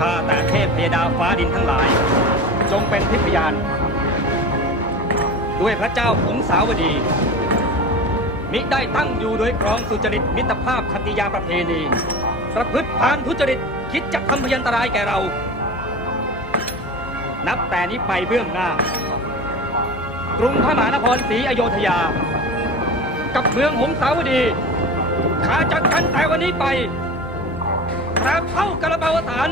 ข้าแต่เทพเพดาฟ้าดินทั้งหลาย จงเป็นทิพยาน ด้วยพระเจ้าหงสาวดี มิได้ตั้งอยู่โดยครองสุจริตมิตรภาพคติยาประเพณี ประพฤติพานทุจริตคิดจะทำพยันตรายแก่เรา นับแต่นี้ไปเบื้องหน้ากรุงพระมหานครศรีอโยธยา กับเมืองหงสาวดีขาจะกันแต่วันนี้ไปตราบเท่ากระเบาสาร